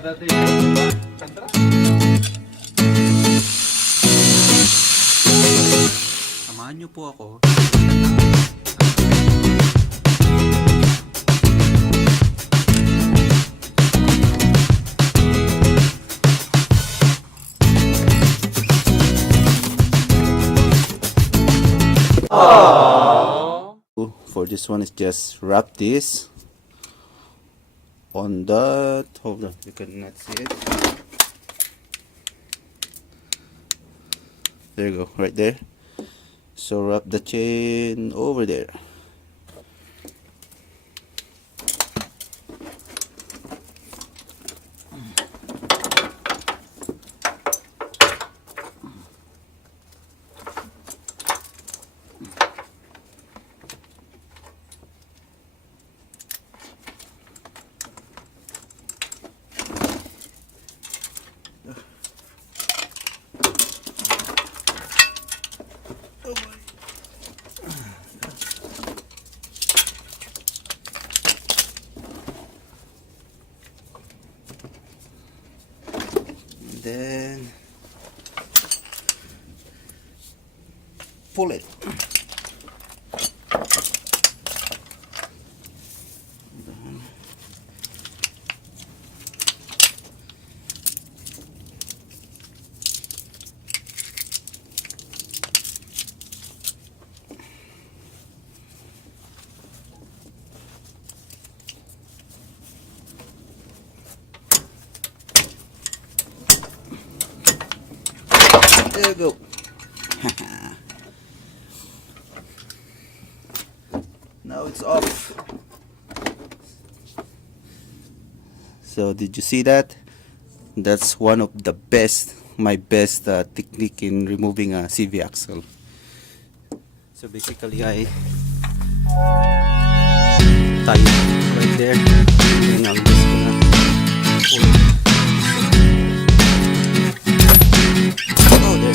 Samahan niyo po ako. For this one is just wrap this on that. Hold on, you cannot see it. There you go, right there. So wrap the chain over there. Then pull it. There you go. Now it's off. So did you see that? That's one of the best, my best technique in removing a CV axle. So basically I tie it right there, and I'm just gonna pull it. Oh, there.